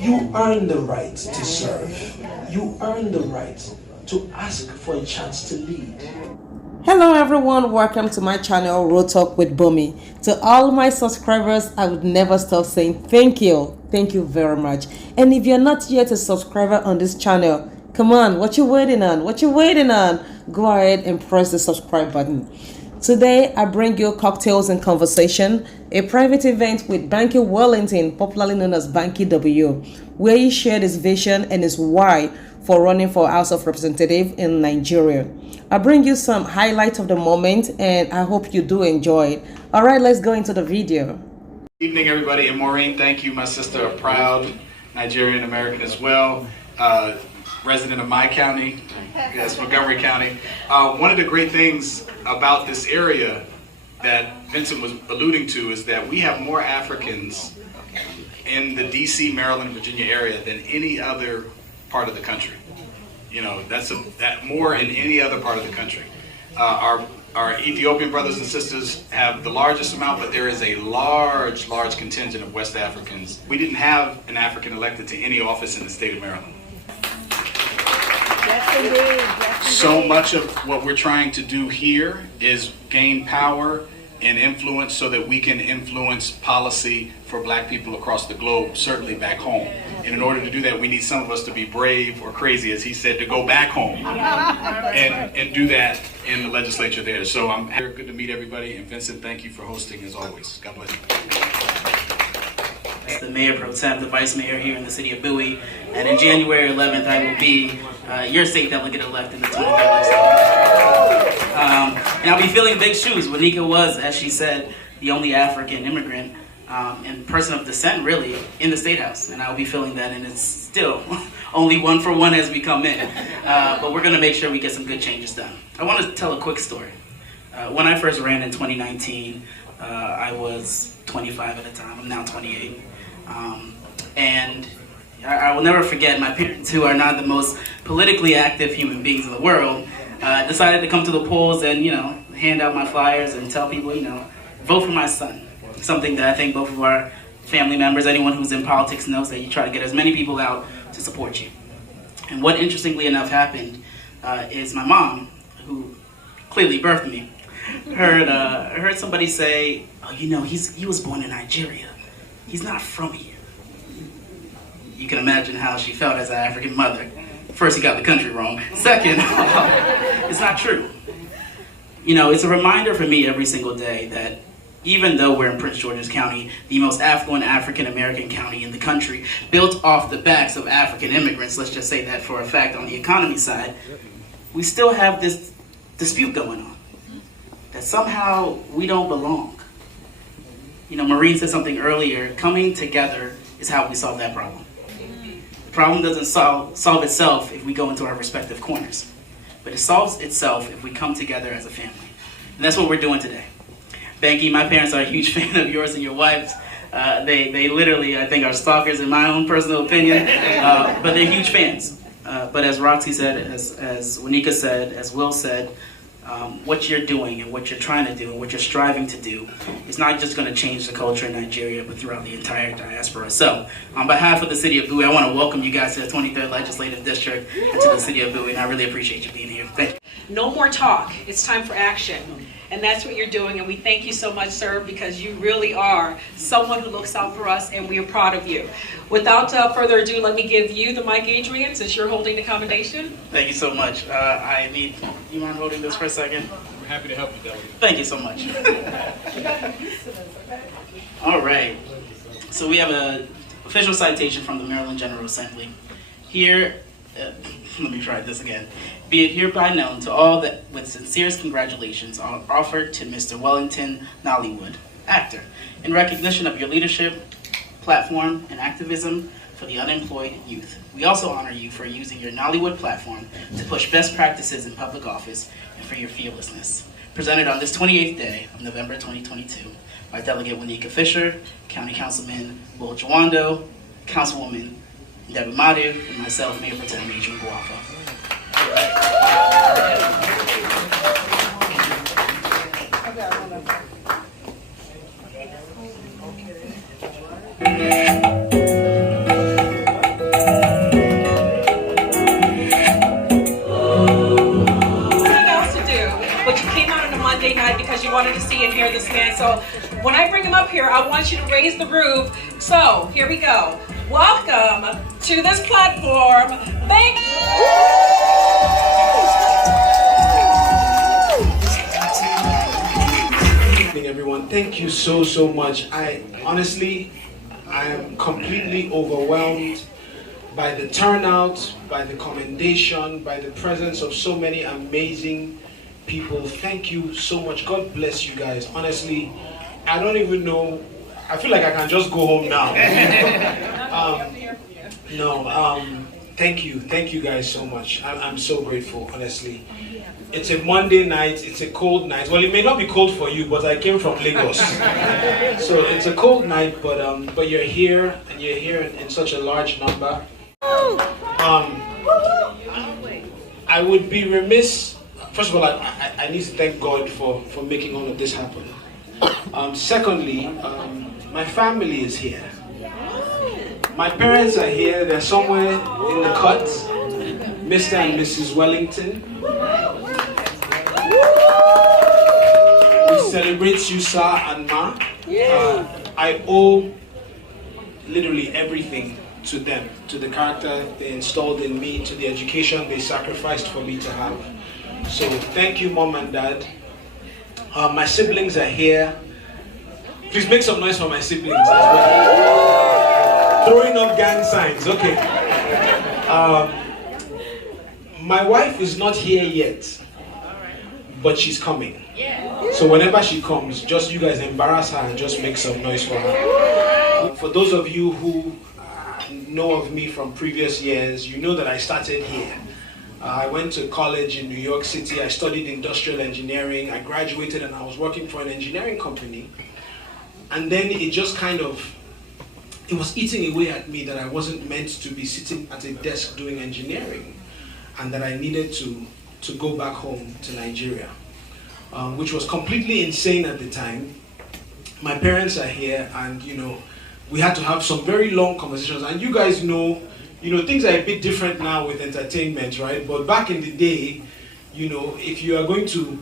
You earn the right to serve. You earn the right to ask for a chance to lead. Hello everyone, welcome to my channel Road Talk with Bumi. To all my subscribers, I would never stop saying thank you. Thank you very much. And if you're not yet a subscriber on this channel, come on, what you waiting on? What you waiting on? Go ahead and press the subscribe button. Today, I bring you Cocktails and Conversation, a private event with Banky Wellington, popularly known as Banky W, where he shared his vision and his why for running for House of Representatives in Nigeria. I bring you some highlights of the moment and I hope you do enjoy it. All right, let's go into the video. Good evening, everybody. And Maureen, thank you. My sister, a proud Nigerian American as well, resident of my county, yes, Montgomery County. One of the great things about this area that Vincent was alluding to is that we have more Africans in the DC, Maryland, Virginia area than any other part of the country. You know, that's more in any other part of the country. Our Ethiopian brothers and sisters have the largest amount, but there is a large contingent of West Africans. We didn't have an African elected to any office in the state of Maryland. Yes, indeed. Yes, indeed. So much of what we're trying to do here is gain power and influence so that we can influence policy for black people across the globe, certainly back home. And in order to do that, we need some of us to be brave or crazy, as he said, to go back home and do that in the legislature there. So I'm here, good to meet everybody. And Vincent, thank you for hosting as always. God bless you. The Mayor Pro Tem, the Vice Mayor here in the city of Bowie, and in January 11th I will be your state delegate elect in the 23rd legislature. And I'll be filling big shoes. Wanika was, as she said, the only African immigrant and person of descent really in the State House, and I'll be filling that, and it's still only 1 for 1 as we come in. But we're going to make sure we get some good changes done. I want to tell a quick story. When I first ran in 2019, I was 25 at the time. I'm now 28. And I will never forget my parents, who are not the most politically active human beings in the world, decided to come to the polls and, hand out my flyers and tell people, vote for my son. Something that I think both of our family members, anyone who's in politics knows, that you try to get as many people out to support you. And what interestingly enough happened is my mom, who clearly birthed me, heard somebody say, oh, he was born in Nigeria. He's not from here. You can imagine how she felt as an African mother. First, he got the country wrong. Second, it's not true. It's a reminder for me every single day that even though we're in Prince George's County, the most affluent African-American county in the country, built off the backs of African immigrants, let's just say that for a fact on the economy side, we still have this dispute going on, that somehow we don't belong. Maureen said something earlier, coming together is how we solve that problem. The problem doesn't solve itself if we go into our respective corners, but it solves itself if we come together as a family. And that's what we're doing today. Banky, my parents are a huge fan of yours and your wife's. They literally, I think, are stalkers in my own personal opinion, but they're huge fans. But as Roxy said, as Wanika said, as Will said, what you're doing and what you're trying to do and what you're striving to do is not just going to change the culture in Nigeria, but throughout the entire diaspora. So, on behalf of the city of Bowie, I want to welcome you guys to the 23rd Legislative District and to the city of Bowie, and I really appreciate you being here. Thank you. No more talk. It's time for action. And that's what you're doing, and we thank you so much, sir, because you really are someone who looks out for us, and we are proud of you. Without further ado, let me give you the mic, Adrian, since you're holding the commendation. Thank you so much. You mind holding this for a second? We're happy to help you, Delegate. Thank you so much. All right. So we have an official citation from the Maryland General Assembly. Here, let me try this again. Be it hereby known to all that with sincerest congratulations are offered to Mr. Wellington Nollywood, actor, in recognition of your leadership, platform, and activism for the unemployed youth. We also honor you for using your Nollywood platform to push best practices in public office and for your fearlessness. Presented on this 28th day of November 2022 by Delegate Wanika Fisher, County Councilman Will Jawando, Councilwoman Deborah Madu, and myself, Mayor Pro Tem Adrian Guafa. see and hear this man. So when I bring him up here, I want you to raise the roof. So here we go. Welcome to this platform, Banky. Good evening, everyone. Thank you so much. I am completely overwhelmed by the turnout, by the commendation, by the presence of so many amazing people. Thank you so much. God bless you guys. Honestly, I don't even know. I feel like I can just go home now. Thank you guys so much. I'm so grateful, honestly. It's a Monday night, it's a cold night. Well, it may not be cold for you, but I came from Lagos. So it's a cold night, but you're here, and you're here in such a large number. I would be remiss. First of all, I need to thank God for making all of this happen. Secondly, my family is here. My parents are here. They're somewhere in the cut. Mr. and Mrs. Wellington. We celebrate you, sir and ma. I owe literally everything to them, to the character they installed in me, to the education they sacrificed for me to have. So thank you, mom and dad. My siblings are here. Please make some noise for my siblings as well. Throwing up gang signs, okay. My wife is not here yet, but she's coming. So whenever she comes, just you guys embarrass her and just make some noise for her. For those of you who know of me from previous years, you know that I started here. I went to college in New York City. I studied industrial engineering. I graduated and I was working for an engineering company. And then it just kind of, it was eating away at me that I wasn't meant to be sitting at a desk doing engineering, and that I needed to go back home to Nigeria, which was completely insane at the time. My parents are here, and we had to have some very long conversations. And you guys know, things are a bit different now with entertainment, right? But back in the day, if you are going to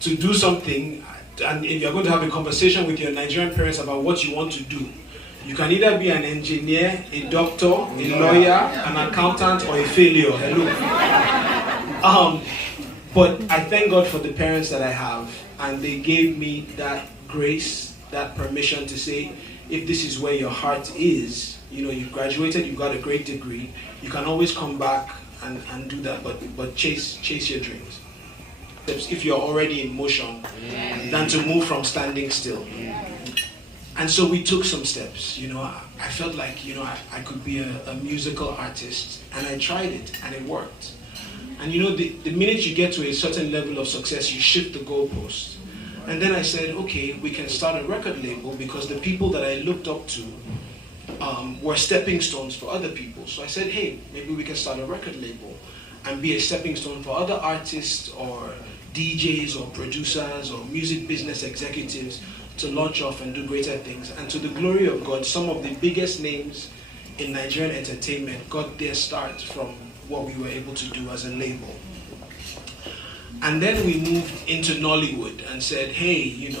do something, and if you're going to have a conversation with your Nigerian parents about what you want to do, you can either be an engineer, a doctor, a lawyer, an accountant, or a failure. Hello. But I thank God for the parents that I have, and they gave me that grace, that permission to say, if this is where your heart is, you've graduated, you've got a great degree, you can always come back and do that, but chase your dreams. If you're already in motion, than to move from standing still. And so we took some steps. I felt like I could be a musical artist, and I tried it, and it worked. And the minute you get to a certain level of success, you shift the goalposts. And then I said, okay, we can start a record label, because the people that I looked up to were stepping stones for other people. So I said, hey, maybe we can start a record label and be a stepping stone for other artists or DJs or producers or music business executives to launch off and do greater things. And to the glory of God, some of the biggest names in Nigerian entertainment got their start from what we were able to do as a label. And then we moved into Nollywood and said, hey,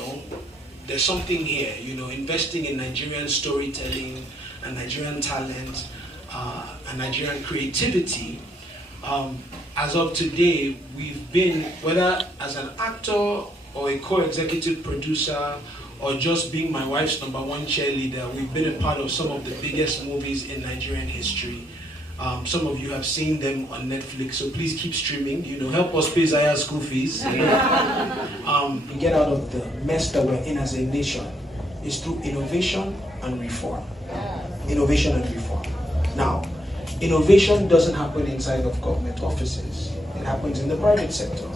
there's something here, investing in Nigerian storytelling and Nigerian talent and Nigerian creativity. As of today, we've been, whether as an actor or a co-executive producer or just being my wife's #1 cheerleader, we've been a part of some of the biggest movies in Nigerian history. Some of you have seen them on Netflix, so please keep streaming. Help us pay Zaya's school fees. We get out of the mess that we're in as a nation is through innovation and reform. Innovation and reform. Now, innovation doesn't happen inside of government offices. It happens in the private sector.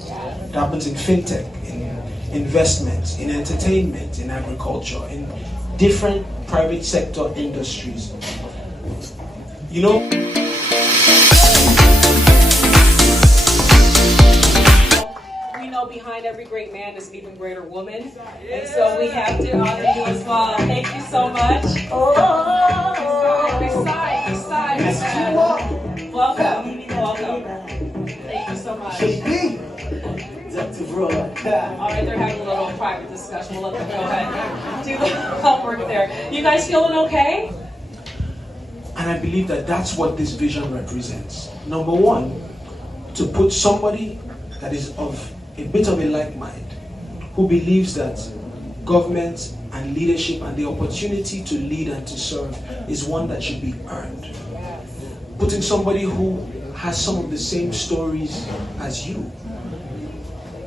It happens in fintech, in investments, in entertainment, in agriculture, in different private sector industries. Behind every great man is an even greater woman. And so we have to honor you as well. Thank you so much. This side. Welcome. Thank you so much. All right, they're having a little private discussion. We'll let them go ahead do the homework there. You guys feeling okay? And I believe that that's what this vision represents. Number one, to put somebody that is of a bit of a like mind, who believes that government and leadership and the opportunity to lead and to serve is one that should be earned. Putting somebody who has some of the same stories as you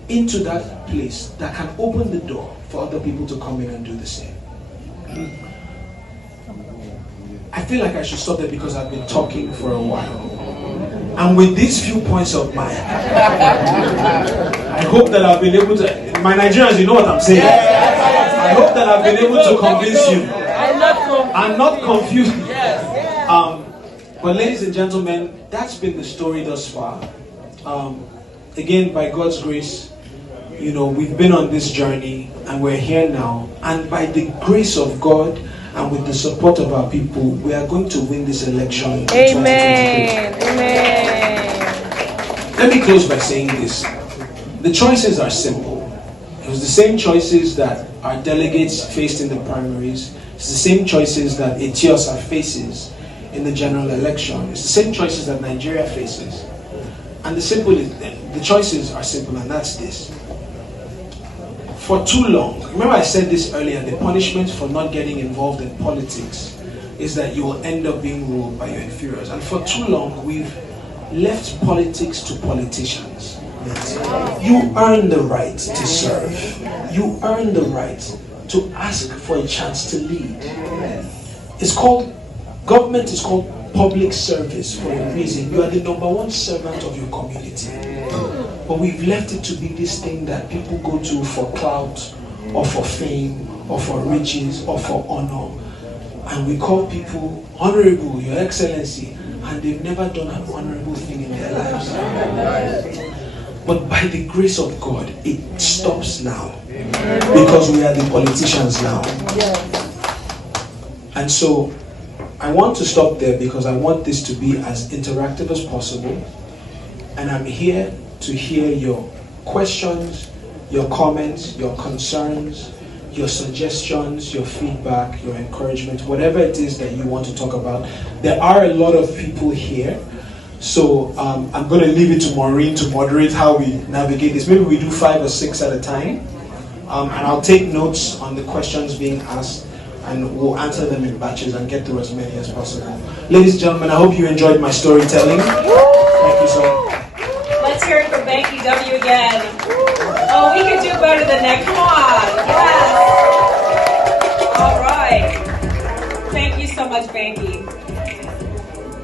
into that place that can open the door for other people to come in and do the same. I feel like I should stop there because I've been talking for a while. And with these few points of mine, I hope that I've been able to, my Nigerians, you know what I'm saying? I hope that I've been able to convince you. I'm not confused. But ladies and gentlemen, that's been the story thus far. Again, by God's grace, you know, we've been on this journey and we're here now. And by the grace of God and with the support of our people, we are going to win this election in 2023. Amen. Let me close by saying this. The choices are simple. It was the same choices that our delegates faced in the primaries. It's the same choices that Etiosa faces in the general election. It's the same choices that Nigeria faces. And the choices are simple, and that's this. For too long, remember I said this earlier, the punishment for not getting involved in politics is that you will end up being ruled by your inferiors. And for too long, we've left politics to politicians. You earn the right to serve. You earn the right to ask for a chance to lead. Government is called public service for a reason. You are the number one servant of your community. But we've left it to be this thing that people go to for clout, or for fame, or for riches, or for honor. And we call people honorable, your excellency, and they've never done an honorable thing in their lives. But by the grace of God, it stops now. Because we are the politicians now. And so, I want to stop there because I want this to be as interactive as possible. And I'm here to hear your questions, your comments, your concerns, your suggestions, your feedback, your encouragement, whatever it is that you want to talk about. There are a lot of people here. So I'm going to leave it to Maureen to moderate how we navigate this. Maybe we do 5 or 6 at a time. And I'll take notes on the questions being asked, and we'll answer them in batches and get through as many as possible. Ladies and gentlemen, I hope you enjoyed my storytelling. Thank you so much. Let's hear it for Banky W again. Oh, we could do better than that. Come on. Yes. All right. Thank you so much, Banky.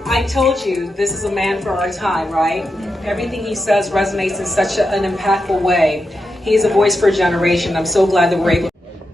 I told you this is a man for our time, right? Everything he says resonates in such an impactful way. He is a voice for a generation. I'm so glad that we're able.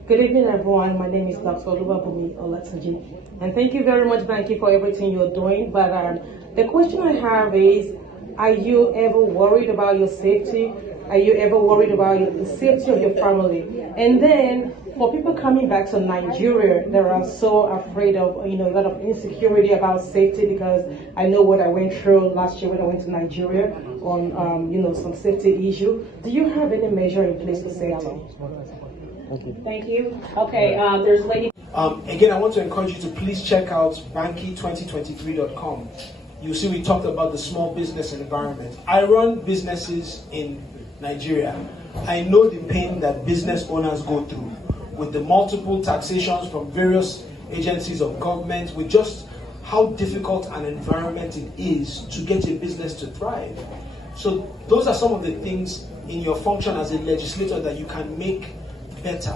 Good evening, everyone. My name is Dr. Olubabumi Olatunji, and thank you very much, Banky, for everything you're doing. But the question I have is, are you ever worried about your safety? Are you ever worried about the safety of your family? And then, for people coming back to Nigeria, they are so afraid of, a lot of insecurity about safety, because I know what I went through last year when I went to Nigeria on, some safety issue. Do you have any measure in place for safety? Thank you. Okay, there's a lady. Again, I want to encourage you to please check out Banky2023.com. You see, we talked about the small business environment. I run businesses in Nigeria. I know the pain that business owners go through with the multiple taxations from various agencies of government, with just how difficult an environment it is to get a business to thrive. So those are some of the things in your function as a legislator that you can make better